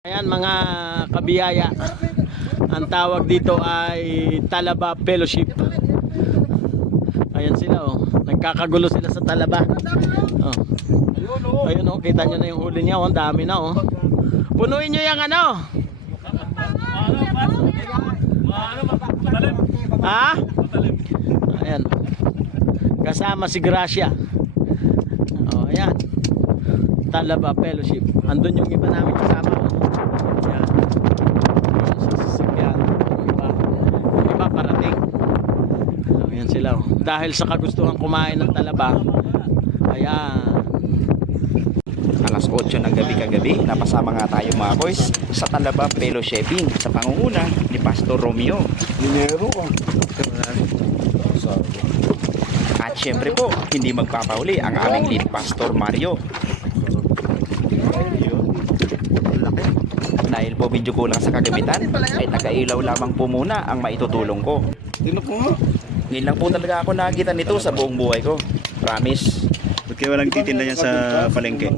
Ayan mga kabiyaya, ang tawag dito ay Talaba Fellowship. Ayan sila oh, nagkakagulo sila sa Talaba. Oh. Ayun oh, kita nyo na yung huli niya oh, ang dami na oh. Punuin nyo yung ano? Ha? Ayan. Kasama si Gracia. Oh, ayan. Talaba Fellowship. Andun yung iba namin kasama oh. Ayan. Ayan sa sasakyan. Yung iba parating. Ayan sila oh. Dahil sa kagustuhan kumain ng talaba. Ayan. Alas 8 ng gabi kagabi, napasama nga tayo mga boys sa Talaba Fellowshipping sa pangunguna ni Pastor Romeo. Dinero ka. At syempre po, hindi magpapahuli ang aming lead Pastor Mario. Dahil po medyo kulang sa kagamitan, ay taga-ilaw lamang po muna ang maitutulong ko. Tinok mo. Ngayon lang po talaga ako nakakita nito sa buong buhay ko. Promise. Ba't kaya walang titinda yan sa palengke?